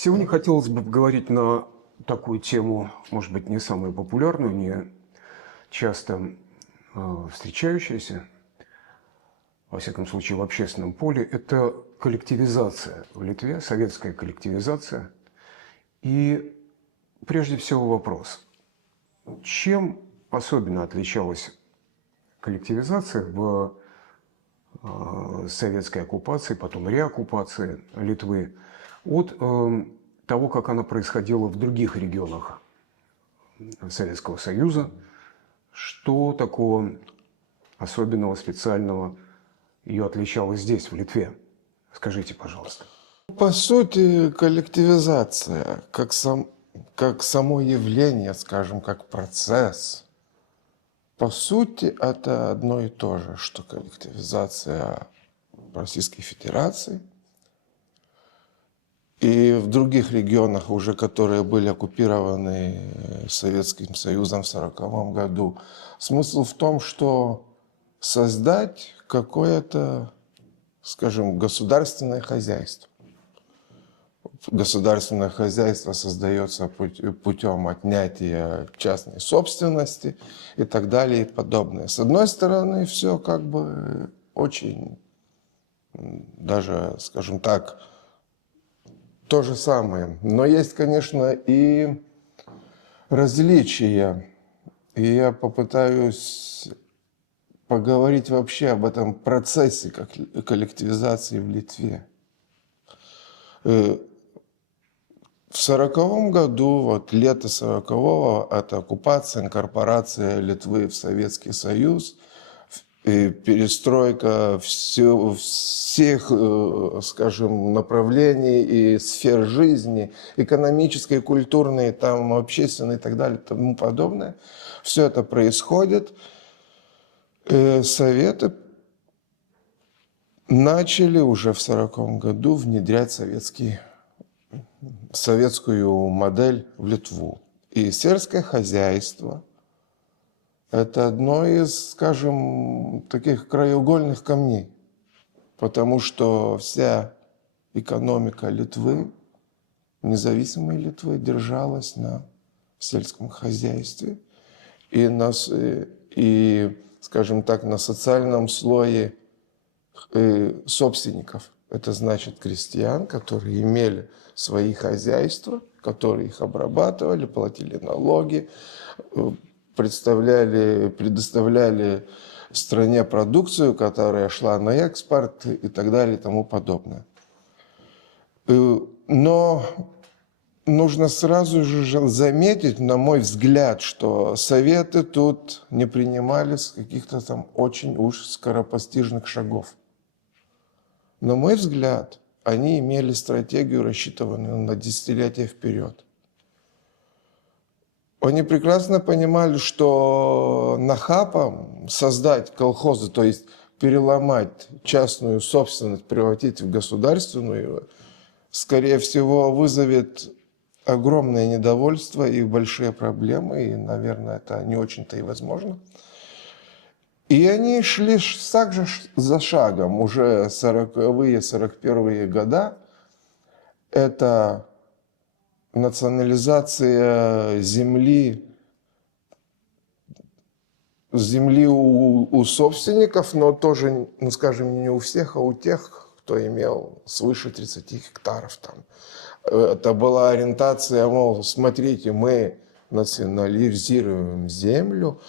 Сегодня хотелось бы поговорить на такую тему, может быть, не самую популярную, не часто встречающуюся, во всяком случае, в общественном поле. Это коллективизация в Литве, советская коллективизация. И прежде всего вопрос, чем особенно отличалась коллективизация в советской оккупации, потом реоккупации Литвы от того, как она происходила в других регионах Советского Союза? Что такого особенного, специального ее отличало здесь, в Литве? Скажите, пожалуйста. По сути, коллективизация, как само явление, скажем, как процесс, по сути, это одно и то же, что коллективизация в Российской Федерации и в других регионах, уже которые были оккупированы Советским Союзом в 1940 году. Смысл в том, что создать какое-то, скажем, государственное хозяйство. Государственное хозяйство создается путем отнятия частной собственности и так далее и подобное. С одной стороны, все как бы очень, даже, скажем так, то же самое. Но есть, конечно, и различия. И я попытаюсь поговорить вообще об этом процессе коллективизации в Литве. В 1940 году, вот лето 1940-го, это оккупация, инкорпорация Литвы в Советский Союз, и перестройка всех, скажем, направлений и сфер жизни, экономической, культурной, там, общественной и так далее, и тому подобное. Все это происходит. Советы начали уже в 1940 году внедрять советскую модель в Литву. И сельское хозяйство – это одно из, скажем, таких краеугольных камней, потому что вся экономика Литвы, независимой Литвы, держалась на сельском хозяйстве и, скажем так, на социальном слое собственников. Это значит крестьян, которые имели свои хозяйства, которые их обрабатывали, платили налоги, предоставляли стране продукцию, которая шла на экспорт и так далее и тому подобное. Но нужно сразу же заметить, на мой взгляд, что советы тут не принимались каких-то там очень уж скоропостижных шагов. На мой взгляд, они имели стратегию, рассчитанную на десятилетия вперед. Они прекрасно понимали, что нахапом создать колхозы, то есть переломать частную собственность, превратить в государственную, скорее всего, вызовет огромное недовольство и большие проблемы, и, наверное, это не очень-то и возможно. И они шли шаг за шагом, уже 40-е, 41-е года. Это национализация земли у собственников, но тоже, ну, скажем, не у всех, а у тех, кто имел свыше 30 гектаров там. Это была ориентация, мол, смотрите, мы национализируем землю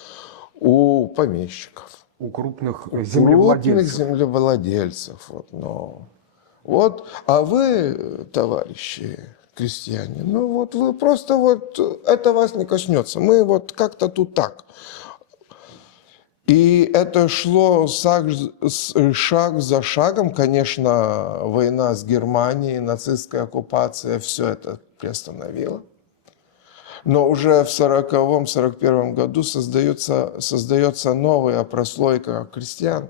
у помещиков. У крупных Крупных землевладельцев. землевладельцев. Вот. А вы, товарищи крестьяне, ну вот вы просто вот, это вас не коснется. Мы вот как-то тут так. И это шло шаг за шагом. Конечно, война с Германией, нацистская оккупация, все это приостановила. Но уже в 1940-1941 году создается новая прослойка крестьян.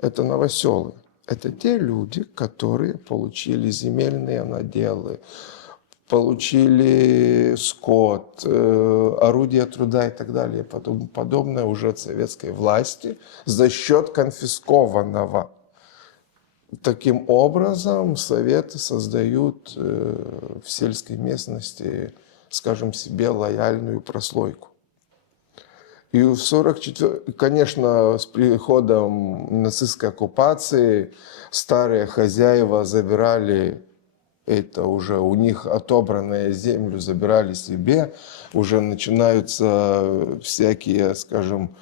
Это новоселы. Это те люди, которые получили земельные наделы, получили скот, орудия труда и так далее, подобное уже от советской власти за счет конфискованного таким образом советы создают в сельской местности, скажем себе, лояльную прослойку. И в 44, конечно, с приходом нацистской оккупации старые хозяева забирали это уже у них отобранную землю, забирали себе, уже начинаются всякие, скажем,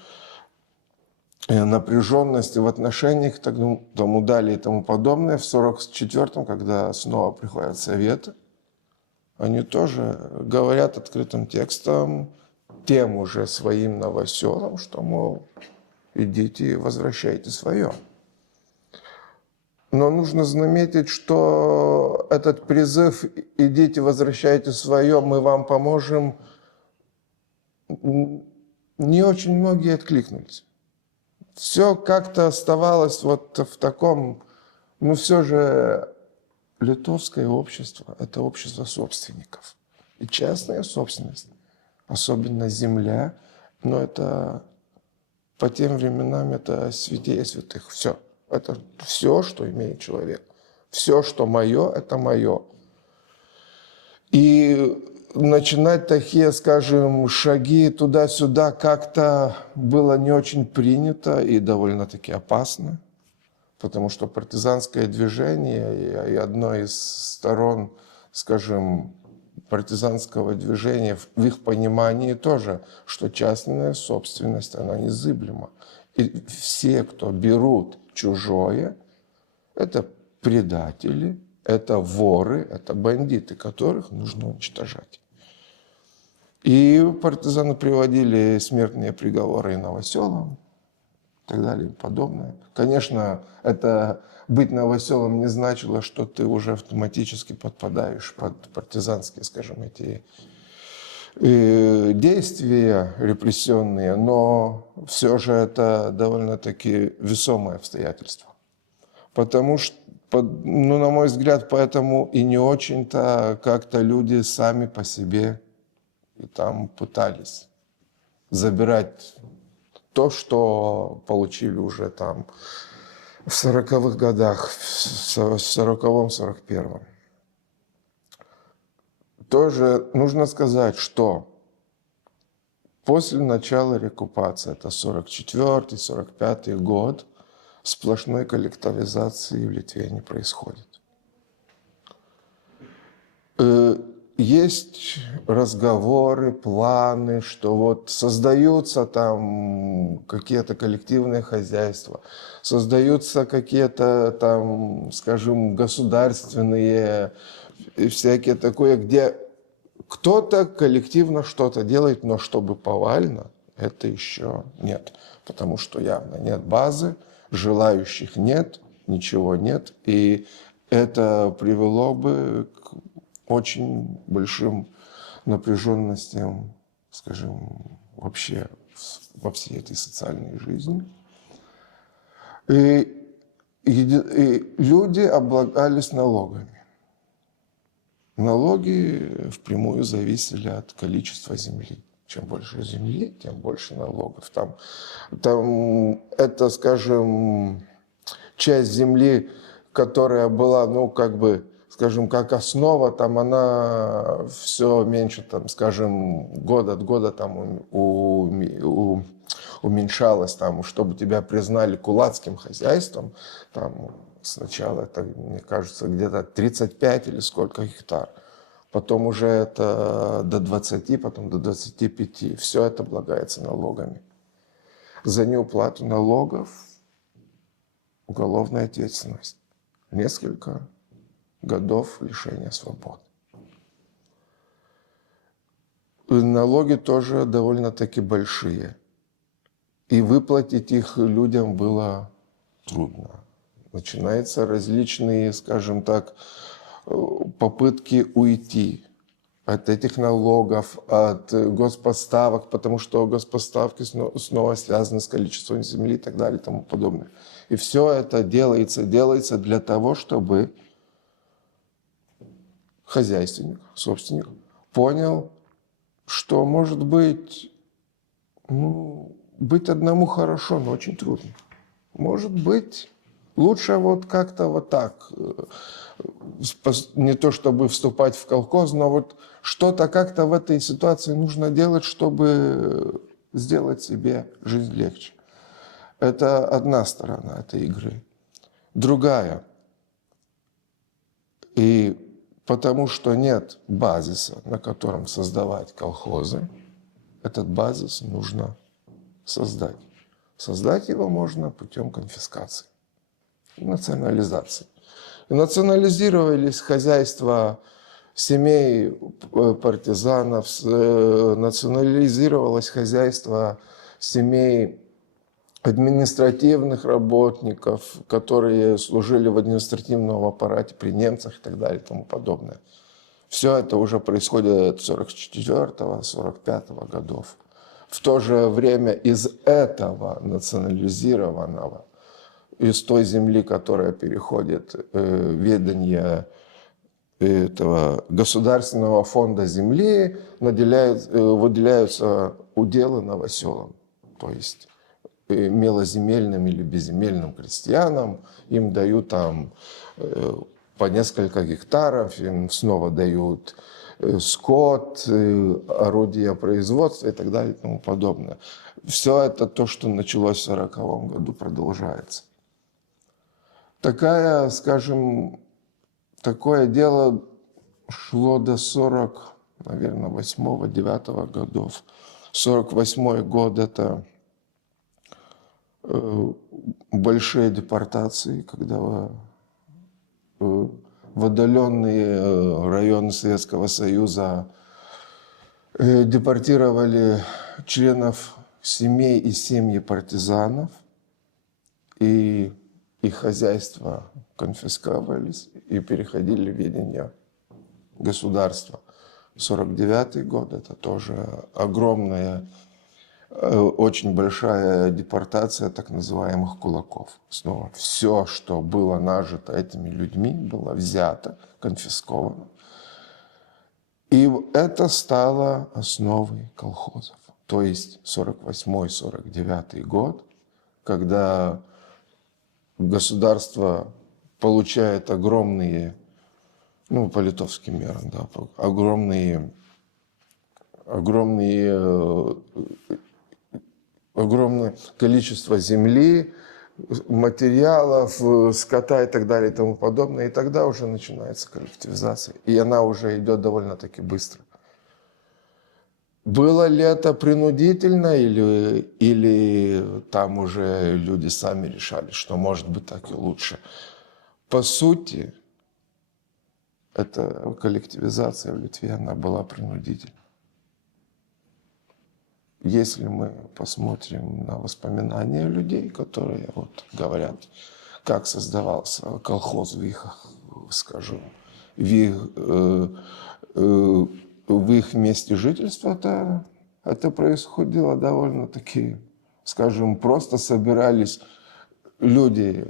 напряженности в отношениях, тому далее и тому подобное. В 44-м, когда снова приходят советы, они тоже говорят открытым текстом тем уже своим новоселам, что, мол, идите, возвращайте свое. Но нужно заметить, что этот призыв «идите, возвращайте свое, мы вам поможем», не очень многие откликнулись. Все как-то оставалось вот в таком, ну все же литовское общество – это общество собственников. И частная собственность, особенно земля, но это по тем временам это святее святых. Все. Это все, что имеет человек. Все, что мое, это мое. И начинать такие, скажем, шаги туда-сюда как-то было не очень принято и довольно-таки опасно, потому что партизанское движение и одной из сторон, скажем, партизанского движения в их понимании тоже, что частная собственность, она незыблема. И все, кто берут чужое, это предатели, это воры, это бандиты, которых нужно уничтожать. И партизаны приводили смертные приговоры и новоселам, и так далее и подобное. Конечно, это быть новоселом не значило, что ты уже автоматически подпадаешь под партизанские, скажем, эти действия репрессионные, но все же это довольно-таки весомое обстоятельство. Потому что, ну, на мой взгляд, поэтому и не очень-то как-то люди сами по себе и там пытались забирать то, что получили уже там в 40-х годах, в 40-м, 41-м. Тоже нужно сказать, что после начала рекупации, это 44-й, 45-й год, сплошной коллективизации в Литве не происходит. Есть разговоры, планы, что вот создаются там какие-то коллективные хозяйства, создаются какие-то там, скажем, государственные всякие такое, где кто-то коллективно что-то делает, но чтобы повально, это еще нет. Потому что явно нет базы, желающих нет, ничего нет. И это привело бы к очень большим напряженностям, скажем, вообще во всей этой социальной жизни. И люди облагались налогами. Налоги впрямую зависели от количества земли. Чем больше земли, тем больше налогов. Там это, скажем, часть земли, которая была, ну, как бы, скажем, как основа, там она все меньше, там, скажем, год от года там уменьшалась, там, чтобы тебя признали кулацким хозяйством, там, сначала это, мне кажется, где-то 35 или сколько гектар. Потом уже это до 20, потом до 25. Все это облагается налогами. За неуплату налогов уголовная ответственность. Несколько годов лишения свободы. И налоги тоже довольно-таки большие. И выплатить их людям было трудно. Начинаются различные, скажем так, попытки уйти от этих налогов, от господставок, потому что господставки снова связаны с количеством земли и так далее и тому подобное. И все это делается для того, чтобы хозяйственник, собственник понял, что, может быть, быть одному хорошо, но очень трудно. Может быть, Лучше вот как-то вот так, не то чтобы вступать в колхоз, но вот что-то как-то в этой ситуации нужно делать, чтобы сделать себе жизнь легче. Это одна сторона этой игры. Другая. И потому что нет базиса, на котором создавать колхозы, этот базис нужно создать. Создать его можно путем конфискации, национализации. И национализировались хозяйства семей партизанов, национализировалось хозяйство семей административных работников, которые служили в административном аппарате при немцах и так далее и тому подобное. Все это уже происходит с 1944-1945 годов. В то же время из этого национализированного, из той земли, которая переходит в ведение этого государственного фонда земли, выделяются уделы новоселам, то есть мелоземельным или безземельным крестьянам, им дают там по несколько гектаров, им снова дают скот, орудия производства и так далее и тому подобное. Все это то, что началось в 1940 году, продолжается. Такое дело шло до 8-9 годов. 1948 год – это большие депортации, когда в отдаленные районы Советского Союза депортировали членов семей и семьи партизанов, и их хозяйства конфисковались и переходили в ведение государства. 1949 год – это тоже огромная, очень большая депортация так называемых кулаков. Снова все, что было нажито этими людьми, было взято, конфисковано. И это стало основой колхозов. То есть 1948-1949 год, когда государство получает огромные, по литовским мерам, да, огромное количество земли, материалов, скота и так далее и тому подобное. И тогда уже начинается коллективизация. И она уже идет довольно-таки быстро. Было ли это принудительно или там уже люди сами решали, что может быть так и лучше? По сути, эта коллективизация в Литве, она была принудительна. Если мы посмотрим на воспоминания людей, которые говорят, как создавался колхоз в их, в их месте жительства, это происходило довольно-таки, просто собирались люди,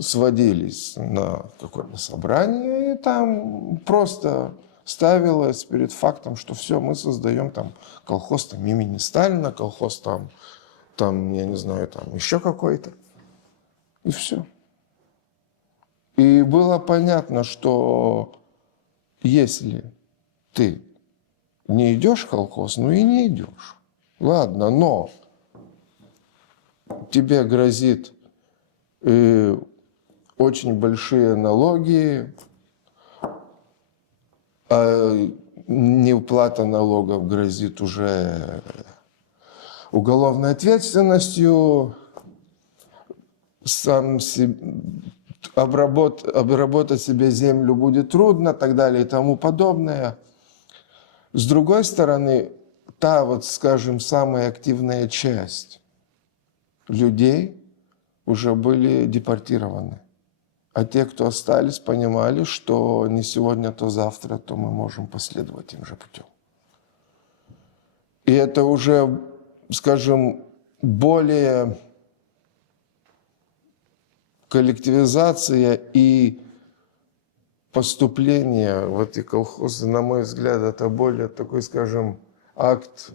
сводились на какое-то собрание, и там просто ставилось перед фактом, что все, мы создаем там колхоз там, имени Сталина, колхоз там, я не знаю, там еще какой-то. И все. И было понятно, что если ты не идешь в колхоз, и не идешь. Ладно, но тебе грозит очень большие налоги, а неуплата налогов грозит уже уголовной ответственностью, обработать себе землю будет трудно, так далее и тому подобное. С другой стороны, самая активная часть людей уже были депортированы. А те, кто остались, понимали, что не сегодня, то завтра, то мы можем последовать тем же путем. И это уже, более коллективизация и поступление в эти колхозы, на мой взгляд, это более такой, акт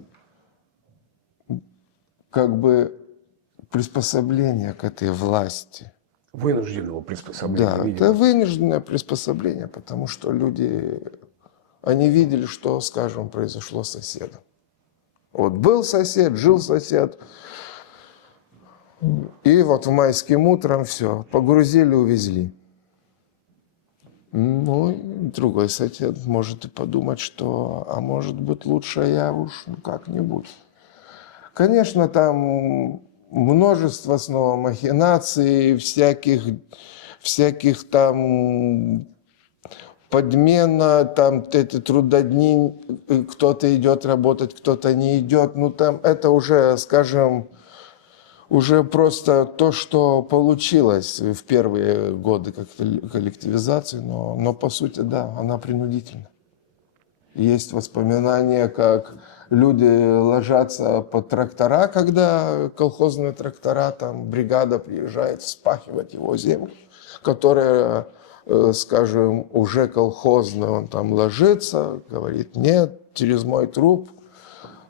приспособления к этой власти, Вынужденного приспособления, Да, видимо. это вынужденное приспособление, потому что люди, они видели, что, скажем, произошло с соседом. Вот был сосед, жил сосед, и вот в майским утром все, погрузили, увезли. Ну, и другой сосед может и подумать, что, а может быть, лучше я уж как-нибудь. Конечно, там множество снова махинаций, всяких там подмена, там эти трудодни, кто-то идет работать, кто-то не идет. Ну, там это уже, скажем, уже просто то, что получилось в первые годы коллективизации, но по сути, да, она принудительна. Есть воспоминания, как люди ложатся под трактора, когда колхозные трактора, там бригада приезжает вспахивать его землю, которая, скажем, уже колхозная, он там ложится, говорит, нет, через мой труп.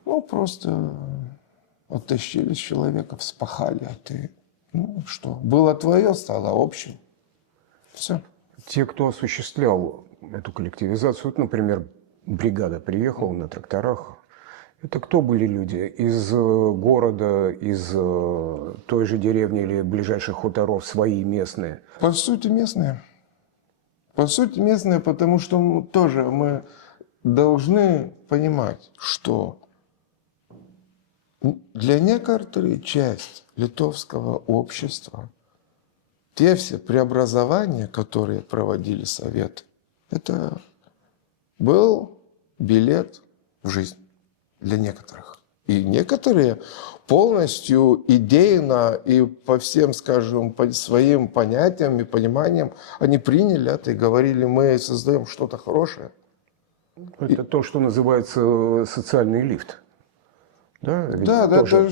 Ну, просто оттащили человека, вспахали, а ты, ну что, было твое, стало общим. Все. Те, кто осуществлял эту коллективизацию, вот, например, бригада приехала на тракторах, это кто были люди? Из города, из той же деревни или ближайших хуторов, свои местные? По сути, местные. По сути, местные, потому что тоже мы должны понимать, что для некоторой части литовского общества те все преобразования, которые проводили Советы, это был билет в жизнь для некоторых. И некоторые полностью идейно и по всем, скажем, по своим понятиям и пониманиям, они приняли это и говорили, мы создаем что-то хорошее. Это то, что называется социальный лифт. Да, ведь Да, тоже...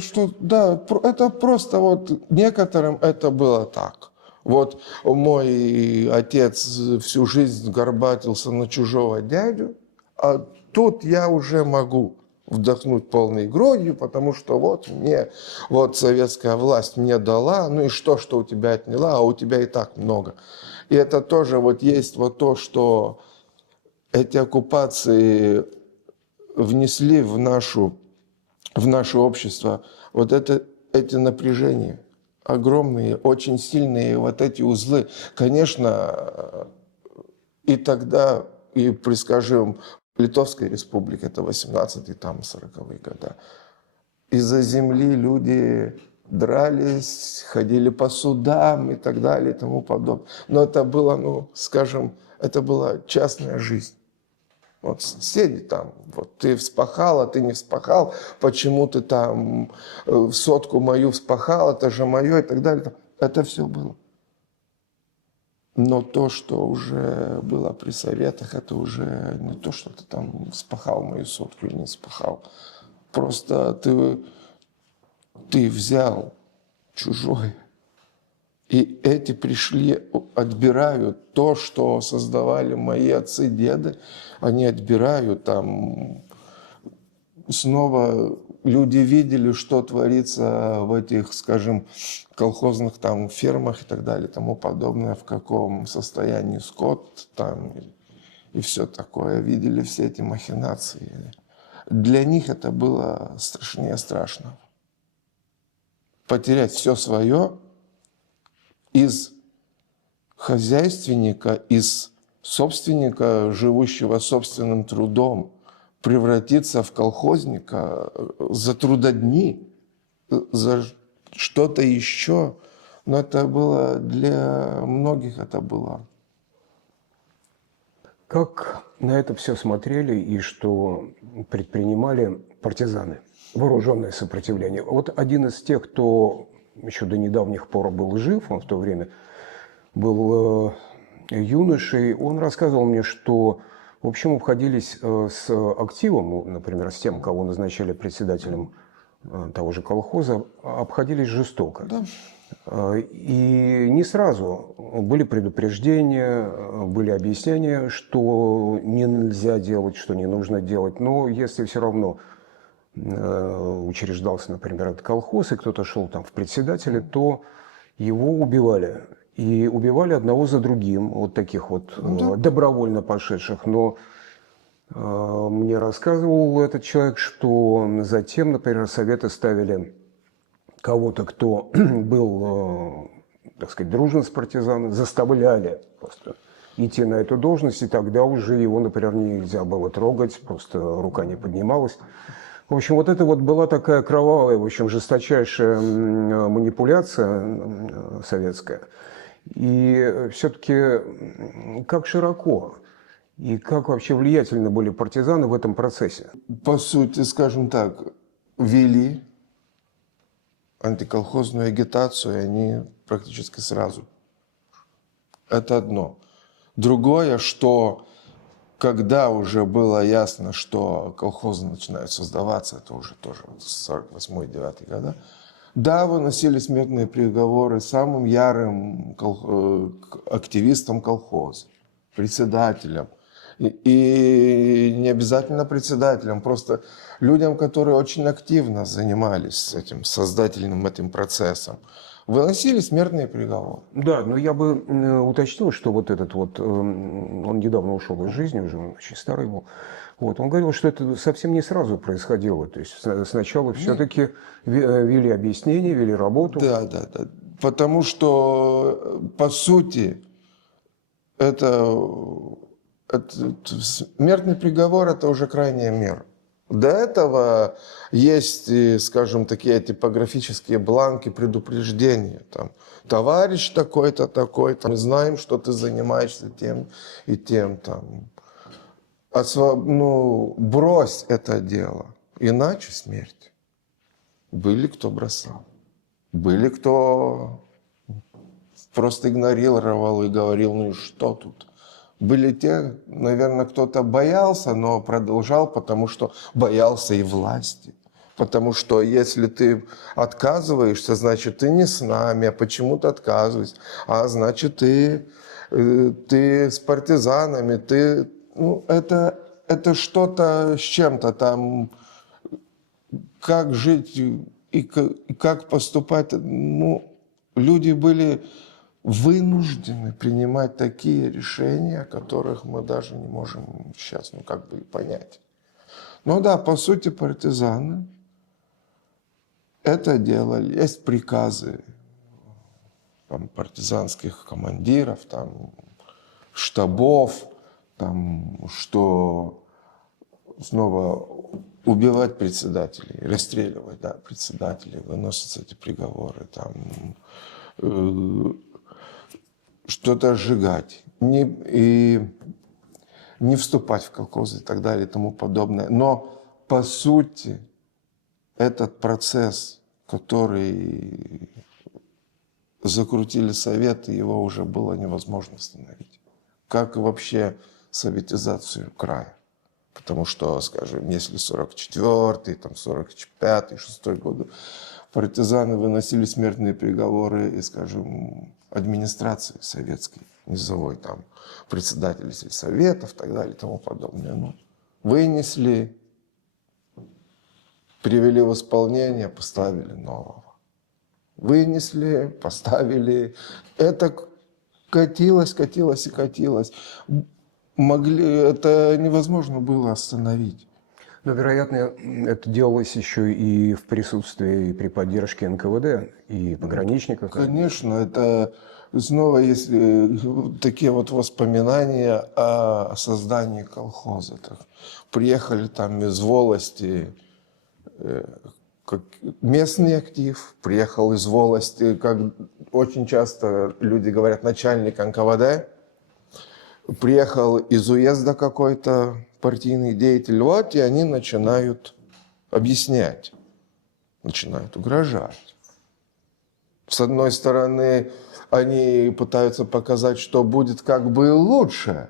это просто вот некоторым это было так. Вот мой отец всю жизнь горбатился на чужого дядю, а тут я уже могу вдохнуть полной грудью, потому что вот мне, вот советская власть мне дала, ну и что у тебя отняла, а у тебя и так много. И это тоже вот есть вот то, что эти оккупации внесли в наше общество, вот эти напряжения огромные, очень сильные, вот эти узлы. Конечно, и тогда, и при, скажем, Литовской республике, это 18-й, там 40-е годы, из-за земли люди дрались, ходили по судам и так далее и тому подобное. Но это было, ну, скажем, это была частная жизнь. Вот соседи там, вот ты вспахал, а ты не вспахал, почему ты там сотку мою вспахал, это же мое и так далее. Это все было. Но то, что уже было при советах, это уже не то, что ты там вспахал мою сотку или не вспахал. Просто ты взял чужое. И эти пришли, отбирают то, что создавали мои отцы, деды. Они отбирают там. Снова люди видели, что творится в этих, скажем, колхозных там фермах и так далее, и тому подобное, в каком состоянии скот там и все такое. Видели все эти махинации. Для них это было страшнее страшного. Потерять все свое из хозяйственника, из собственника, живущего собственным трудом, превратиться в колхозника за трудодни, за что-то еще. Но это было для многих, это было. Как на это все смотрели и что предпринимали партизаны, вооруженное сопротивление? Вот один из тех, кто еще до недавних пор был жив, он в то время был юношей, он рассказывал мне, что, в общем, обходились с активом, например, с тем, кого назначали председателем того же колхоза, обходились жестоко. Да. И не сразу были предупреждения, были объяснения, что нельзя делать, что не нужно делать. Но если все равно учреждался, например, этот колхоз, и кто-то шел там в председатели, то его убивали. и убивали одного за другим, вот таких вот добровольно пошедших. Но мне рассказывал этот человек, что затем, например, советы ставили кого-то, кто был, так сказать, дружен с партизанами, заставляли просто идти на эту должность, и тогда уже его, например, нельзя было трогать, просто рука не поднималась. В общем, вот это вот была такая кровавая, в общем, жесточайшая манипуляция советская. И все-таки как широко и как вообще влиятельны были партизаны в этом процессе? По сути, скажем так, вели антиколхозную агитацию, и они практически сразу. Это одно. Другое, что когда уже было ясно, что колхозы начинают создаваться, это уже тоже 48-9 года, да, выносили смертные приговоры самым ярым активистам колхоза, председателям. И не обязательно председателям, просто людям, которые очень активно занимались этим создательным этим процессом, выносили смертные приговоры. Да, но я бы уточнил, что вот этот вот, он недавно ушел из жизни, уже очень старый был. Вот, он говорил, что это совсем не сразу происходило. То есть сначала все-таки вели объяснения, вели работу. Да. Потому что, по сути, смертный приговор – это уже крайняя мера. До этого есть, скажем, такие типографические бланки предупреждения. Там, товарищ такой-то, такой-то, мы знаем, что ты занимаешься тем и тем. Там. Брось это дело, иначе смерть. Были, кто бросал. Были, кто просто игнорировал и говорил, ну и что тут? Были те, наверное, кто-то боялся, но продолжал, потому что боялся и власти. Потому что если ты отказываешься, значит, ты не с нами, а почему ты отказываешься? А значит, ты с партизанами, это что-то с чем-то там, как жить и как поступать. Люди были вынуждены принимать такие решения, которых мы даже не можем сейчас, понять. Да, по сути, партизаны это делали. Есть приказы там, партизанских командиров, там, штабов, там, что снова убивать председателей, расстреливать, да, председателей, выносятся эти приговоры, там, что-то сжигать, не вступать в колхозы и так далее и тому подобное. Но, по сути, этот процесс, который закрутили советы, его уже было невозможно остановить. Как и вообще советизацию края. Потому что, скажем, если 44-й, там, 45-й, 6-й годы партизаны выносили смертные приговоры и, скажем, администрации советской, низовой, там, председателей сельсоветов и так далее и тому подобное. Вынесли, привели в исполнение, поставили нового. Вынесли, поставили. Это катилось и катилось. Это невозможно было остановить. Но, вероятно, это делалось еще и в присутствии, и при поддержке НКВД, и пограничников. Конечно, это снова если такие вот воспоминания о создании колхоза. Приехали там из волости как местный актив, приехал из волости, как очень часто люди говорят, начальник НКВД, приехал из уезда какой-то партийный деятель, и они начинают объяснять, начинают угрожать. С одной стороны, они пытаются показать, что будет как бы лучше,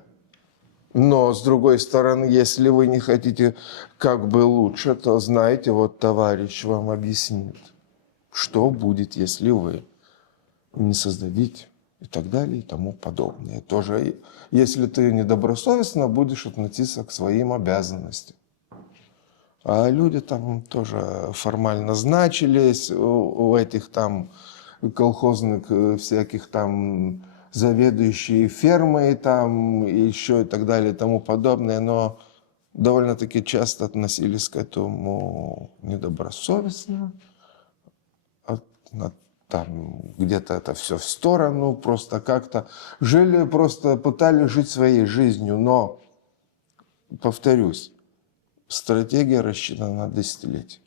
но с другой стороны, если вы не хотите как бы лучше, то знаете, вот товарищ вам объяснит, что будет, если вы не создадите. И так далее, и тому подобное. Тоже, если ты недобросовестно будешь относиться к своим обязанностям. А люди там тоже формально значились у этих там колхозных всяких там заведующие фермой там, и еще и так далее и тому подобное, но довольно-таки часто относились к этому недобросовестно, там где-то это все в сторону, просто как-то жили, просто пытались жить своей жизнью, но, повторюсь, стратегия рассчитана на десятилетия.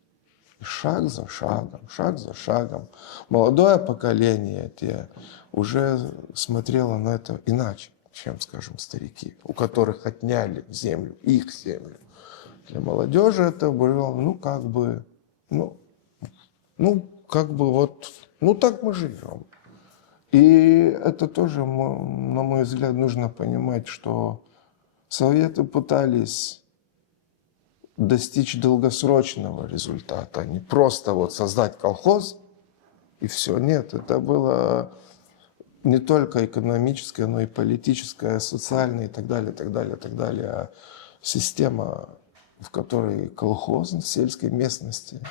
Шаг за шагом, шаг за шагом. Молодое поколение те уже смотрело на это иначе, чем, скажем, старики, у которых отняли землю, их землю. Для молодежи это было, так мы живем. И это тоже, на мой взгляд, нужно понимать, что Советы пытались достичь долгосрочного результата, а не просто вот создать колхоз и все. Нет, это было не только экономическое, но и политическое, социальное и так далее, так далее, так далее. А система, в которой колхоз в сельской местности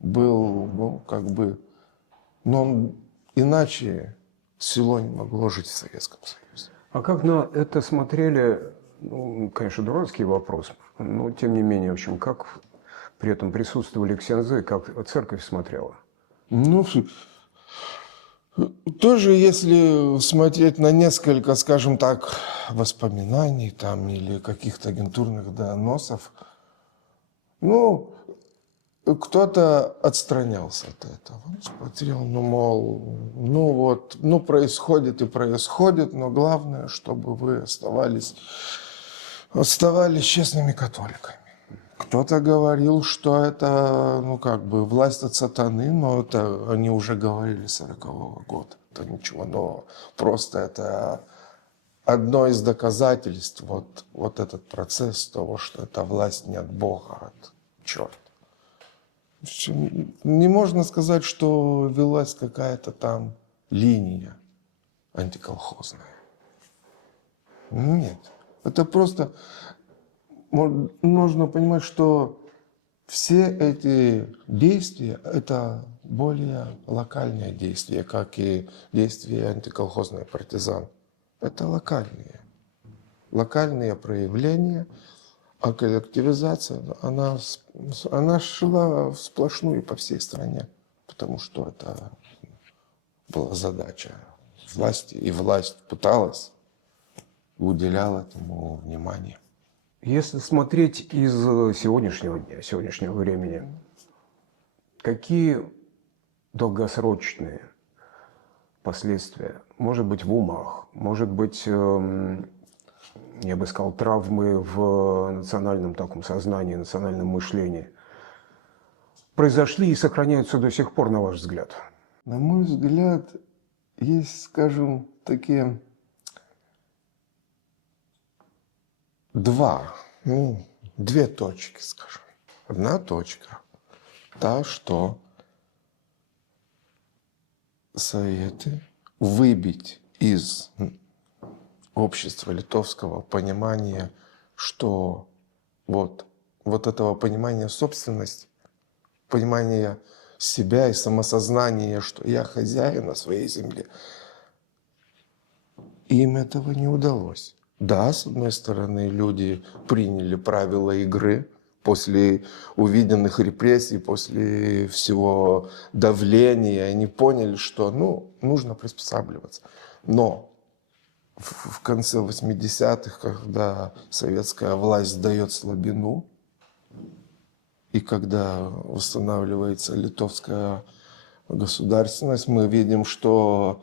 был, но иначе село не могло жить в Советском Союзе. А как на это смотрели, конечно, дурацкий вопрос, но тем не менее, в общем, как при этом присутствовали ксензы, как церковь смотрела? Тоже, если смотреть на несколько, скажем так, воспоминаний там или каких-то агентурных доносов, кто-то отстранялся от этого. Смотрел, происходит и происходит, но главное, чтобы вы оставались честными католиками. Кто-то говорил, что это, власть от сатаны, но это они уже говорили 40-го года. Это ничего нового. Просто это одно из доказательств, вот этот процесс того, что это власть не от Бога, а от черта. Не можно сказать, что велась какая-то там линия антиколхозная. Нет. Это просто... Нужно понимать, что все эти действия – это более локальные действия, как и действия антиколхозных партизан. Это локальные проявления, а коллективизация, она шла сплошную по всей стране, потому что это была задача власти, и власть пыталась и уделяла этому внимание. Если смотреть из сегодняшнего дня, сегодняшнего времени, какие долгосрочные последствия, может быть, в умах, может быть, я бы сказал, травмы в национальном таком сознании, национальном мышлении, произошли и сохраняются до сих пор, на ваш взгляд? На мой взгляд, есть, скажем, такие две точки, скажем. Одна точка, та, что Советы выбить из общества литовского понимания, что вот этого понимания собственности, понимания себя и самосознания, что я хозяин на своей земле, им этого не удалось. Да, с одной стороны, люди приняли правила игры после увиденных репрессий, после всего давления, они поняли, что нужно приспосабливаться. Но в конце 80-х, когда советская власть дает слабину, и когда восстанавливается литовская государственность, мы видим, что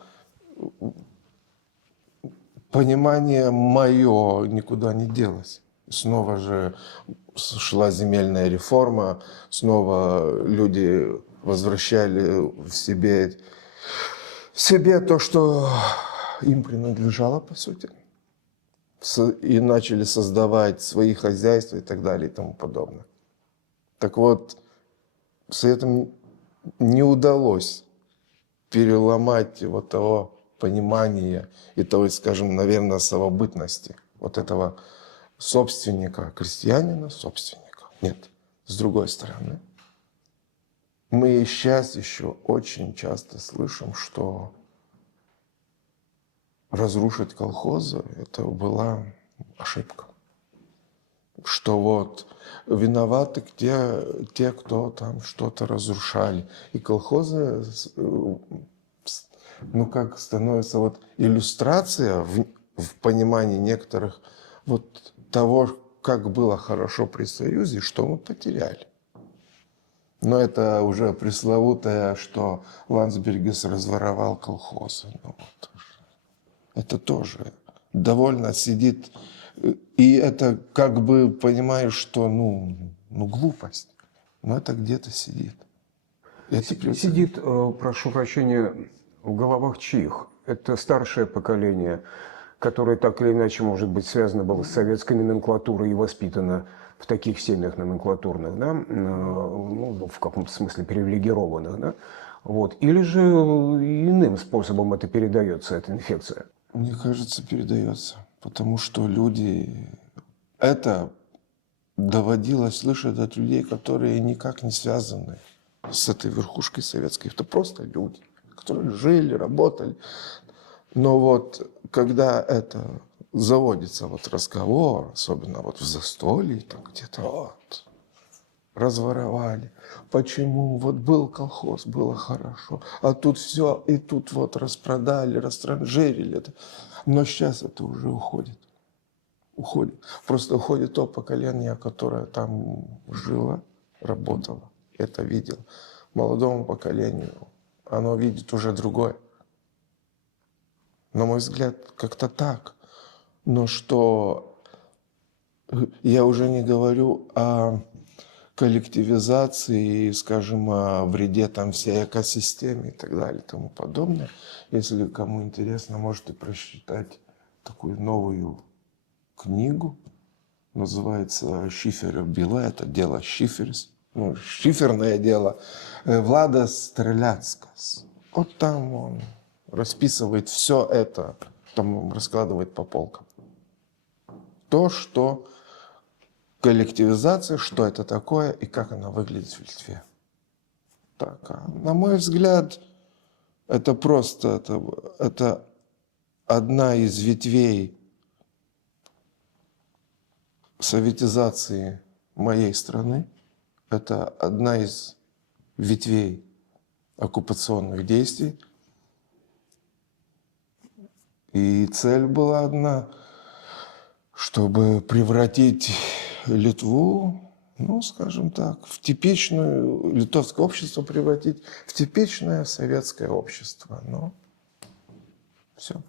понимание мое никуда не делось. Снова же шла земельная реформа, снова люди возвращали в себе то, что им принадлежало, по сути, и начали создавать свои хозяйства и так далее и тому подобное. Так вот, Советам не удалось переломать вот того понимания и того, скажем, наверное, самобытности вот этого собственника, крестьянина, собственника. Нет. С другой стороны, мы сейчас еще очень часто слышим, что разрушить колхозы – это была ошибка. Что вот виноваты те, кто там что-то разрушали. И колхозы, ну как становится вот иллюстрация в понимании некоторых вот того, как было хорошо при Союзе, что мы потеряли. Но это уже пресловутое, что Ландсбергес разворовал колхозы. Ну, вот. Это тоже довольно сидит. И это как бы понимаешь, что ну глупость. Но это где-то сидит. Это Сидит, прошу прощения, в головах чьих? Это старшее поколение, которое так или иначе, может быть, связано было с советской номенклатурой и воспитано в таких семьях номенклатурных, да, ну, в каком-то смысле привилегированных, да, вот. Или же иным способом это передается, эта инфекция? Мне кажется, передается. Потому что люди... Это доводилось слышать от людей, которые никак не связаны с этой верхушкой советской. Это просто люди, которые жили, работали. Но вот когда это заводится вот разговор, особенно вот в застолье, там где-то вот, разворовали. Почему? Вот был колхоз, было хорошо. А тут все, и тут вот распродали, растранжирили это. Но сейчас это уже уходит. Уходит. Просто уходит то поколение, которое там жило, работало, это видело. Молодому поколению оно видит уже другое. На мой взгляд, как-то так. Но что я уже не говорю о коллективизации, скажем, о вреде там всей экосистеме и так далее и тому подобное. Если кому интересно, можете прочитать такую новую книгу. Называется «Шиферов Биле». Это дело Шиферс. Ну, шиферное дело Влада Стреляцкас. Вот там он расписывает все это, там раскладывает по полкам. То, что коллективизация, что это такое и как она выглядит в Литве. Так, на мой взгляд, это просто это одна из ветвей советизации моей страны. Это одна из ветвей оккупационных действий. И цель была одна, чтобы превратить Литву, ну, скажем так, в типичную, литовское общество превратить в типичное советское общество. Но все.